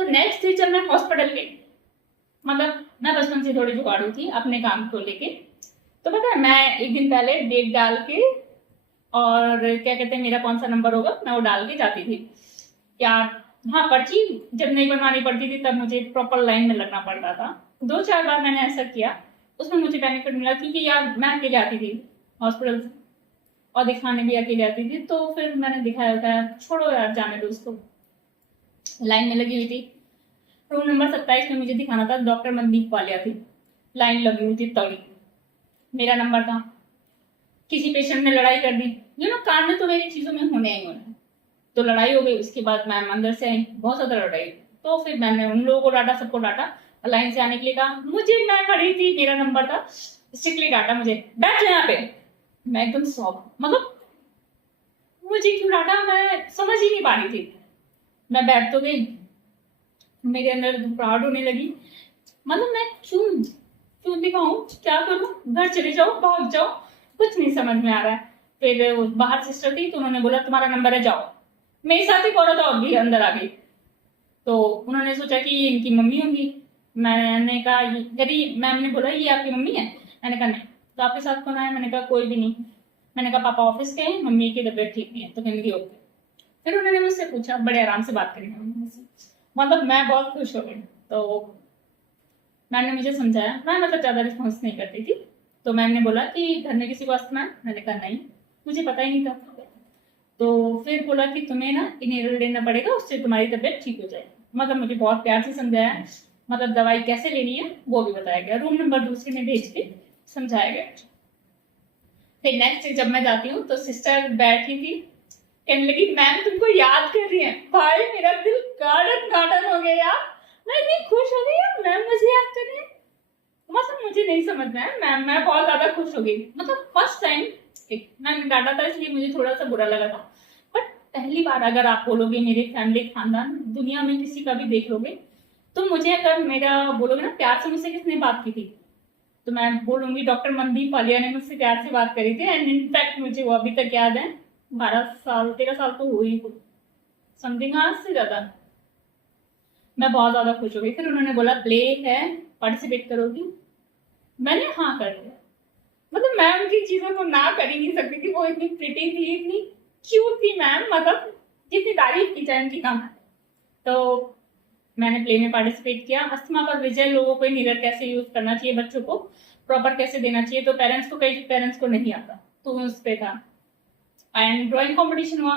तो next day जब मैं हॉस्पिटल गई, मतलब मैं बचपन से थोड़ी जुगाड़ू थी अपने काम को लेके, तो पता है मैं एक दिन पहले डेट डाल के और क्या कहते हैं मेरा कौन सा नंबर होगा मैं वो डाल के जाती थी यार। हाँ, पर्ची जब नहीं बनवानी पड़ती थी तब मुझे प्रॉपर लाइन में लगना पड़ता था। 2-4 बार मैंने ऐसा किया, उसमें मुझे बेनिफिट मिला क्योंकि यार मैं अकेले आती थी हॉस्पिटल से और दिखाने भी अकेले आती थी। तो फिर मैंने दिखाया था, छोड़ो यार जाने दो उसको। लाइन में लगी हुई थी, रूम नंबर 27 में मुझे दिखाना था, डॉक्टर मनदीप वालिया थी, लाइन लगी हुई थी तगड़ी, मेरा नंबर था। किसी पेशेंट ने लड़ाई कर दी, कांड तो मेरी चीजों में होने ही होने, तो लड़ाई हो गई। उसके बाद मैम अंदर से आई, बहुत ज्यादा लड़ाई। तो फिर मैंने उन लोगों को डांटा, सबको डांटा, लाइन से आने के लिए कहा। मुझे, मैं खड़ी थी, मेरा नंबर था, स्ट्रिक्टली डांटा मुझे, बैठ जाए यहाँ पे। मैं एकदम सॉफ्ट, मतलब मुझे क्यों डांटा मैं समझ ही नहीं पा रही थी। मैं बैठ तो गई, मेरे अंदर घबराहट होने लगी, मतलब मैं क्यों क्यों दिखाऊं, क्या करूं, घर चले जाओ, भाग जाओ, कुछ नहीं समझ में आ रहा है। फिर बाहर सिस्टर थी तो उन्होंने बोला तुम्हारा नंबर है, जाओ। मेरे साथ एक औरत और भी अंदर आ गई, तो उन्होंने सोचा कि ये इनकी मम्मी होंगी। मैंने कहा, यदि मैम ने बोला ये आपकी मम्मी है, मैंने कहा नहीं। तो आपके साथ कौन आया, मैंने कहा कोई भी नहीं। मैंने कहा पापा ऑफिस गए, मम्मी की तबीयत ठीक नहीं है। तो हिंदी ओके। फिर उन्होंने मुझसे पूछा, बड़े आराम से बात करी मुझसे, मतलब मैं बहुत खुश हो गई। तो मैम ने मुझे समझाया, मैं मतलब ज्यादा रिस्पॉन्स नहीं करती थी। तो मैम ने बोला कि घर में किसी को अस्थमा है, मैंने कहा नहीं, मुझे पता ही नहीं था। तो फिर बोला कि तुम्हें ना इनहेलर लेना पड़ेगा, उससे तुम्हारी तबीयत ठीक हो जाएगी। मतलब मुझे बहुत प्यार से समझाया, मतलब दवाई कैसे लेनी है वो भी बताया गया, रूम नंबर दूसरे में भेज के समझाया गया। फिर नेक्स्ट डे जब मैं जाती हूँ तो सिस्टर बैठी थी, कहने लगी मैम तुमको याद कर रही है। भाई मेरा दिल गार्डन गार्डन हो गया यार, मैं इतनी खुश हो गई मैम मुझे याद कर रही है। मतलब मुझे नहीं समझ में आया, मैं बहुत ज्यादा खुश हो गई। मतलब फर्स्ट टाइम मैंने डांटा था इसलिए मुझे थोड़ा सा बुरा लगा था, बट पहली बार अगर आप बोलोगे मेरे फैमिली खानदान दुनिया में किसी का भी देख लोगे, तो मुझे अगर मेरा बोलोगे ना प्यार से मुझसे किसने बात की थी, तो मैं बोलूंगी डॉक्टर मनदीप वालिया ने मुझसे प्यार से बात करी थी। एंड इनफैक्ट मुझे वो अभी तक याद है, 12 साल 13 साल तो हुई समथिंग, आज से ज्यादा। मैं बहुत ज्यादा खुश हो गई। फिर उन्होंने बोला प्ले है, पार्टिसिपेट करोगी, मैंने हाँ कर दिया। मतलब मैं उनकी चीजों को ना कर ही नहीं सकती थी, वो इतनी प्रिटी थी, इतनी क्यूट थी मैम, मतलब जितनी तारीफ की जाए उनकी कम है। तो मैंने प्ले में पार्टिसिपेट किया। अस्थमा पर विजय, लोगों को इनहेलर कैसे यूज करना चाहिए, बच्चों को प्रॉपर कैसे देना चाहिए, तो पेरेंट्स को, कई पेरेंट्स को नहीं आता, तो उस पे था। एंड ड्राइंग कंपटीशन हुआ।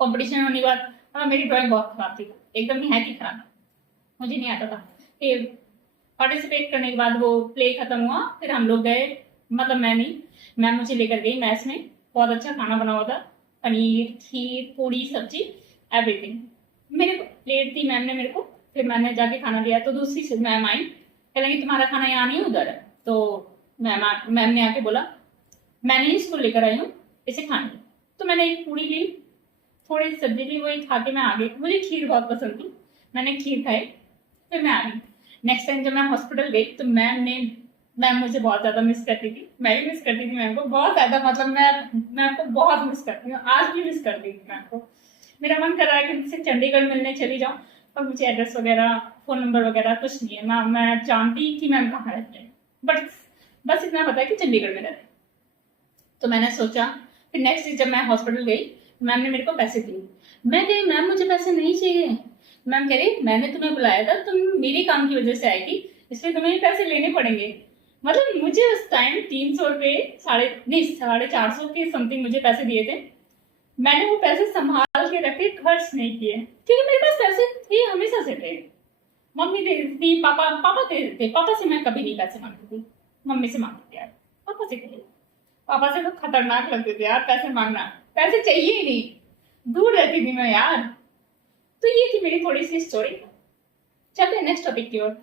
कंपटीशन होने के बाद मेरी ड्राइंग बहुत खराब थी, एकदम निहायत ही खराब, मुझे नहीं आता था। फिर पार्टिसिपेट करने के बाद वो प्ले खत्म हुआ, फिर हम लोग गए, मतलब मैं नहीं, मैम मुझे लेकर गई मैस में। बहुत अच्छा खाना बना हुआ था, पनीर, खीर, पूड़ी, सब्जी, एवरीथिंग। मेरे प्लेट दी मैम ने मेरे को, फिर मैंने जाके खाना लिया। तो दूसरी से मैम आई, कह लगी तुम्हारा खाना यहाँ नहीं उधर है। तो मैम ने आके बोला मैंने इसको लेकर आई हूँ, इसे खानी है। तो मैंने एक पूड़ी ली, थोड़ी सब्जी ली, वही खा के मैं आ गई। मुझे खीर बहुत पसंद थी, मैंने खीर खाई, फिर मैं आ गई। नेक्स्ट टाइम जब मैं हॉस्पिटल गई तो मैम मुझे बहुत ज्यादा मिस करती थी, मैं भी मिस करती थी मैम को बहुत ज्यादा, मतलब मैं आपको बहुत मिस करती हूँ, आज भी मिस करती थी मैम को। मेरा मन कर रहा है कि मुझसे चंडीगढ़ मिलने चली जाऊँ, पर मुझे एड्रेस वगैरह, फोन नंबर वगैरह कुछ नहीं है ना, मैं जानती कि मैम कहाँ रहते हैं, बट बस इतना पता है कि चंडीगढ़ में रहते। तो मैंने सोचा, फिर नेक्स्ट डे जब मैं हॉस्पिटल गई, मैम ने मेरे को पैसे दिए। मैं कही मैम मुझे पैसे नहीं चाहिए। मैम कह रही मैंने तुम्हें बुलाया था, तुम मेरे काम की वजह से आई थी, इसलिए तुम्हें पैसे लेने पड़ेंगे। मतलब मुझे उस टाइम 300 रुपये, 450 के समथिंग मुझे पैसे दिए थे। मैंने वो पैसे संभाल के रखे, खर्च नहीं किए, क्योंकि मेरे पास पैसे थे, हमेशा से थे। मम्मी दे देती थी, पापा दे देते। पापा से मैं कभी नहीं पैसे मांगती थी, मम्मी से मांगती थी यार, पापा से कहीं। पापा से तो खतरनाक लगते थे यार पैसे मांगना, पैसे चाहिए ही नहीं, दूर रहती थी मैं यार। तो ये थी मेरी थोड़ी सी स्टोरी। चलते हैं नेक्स्ट टॉपिक की ओर।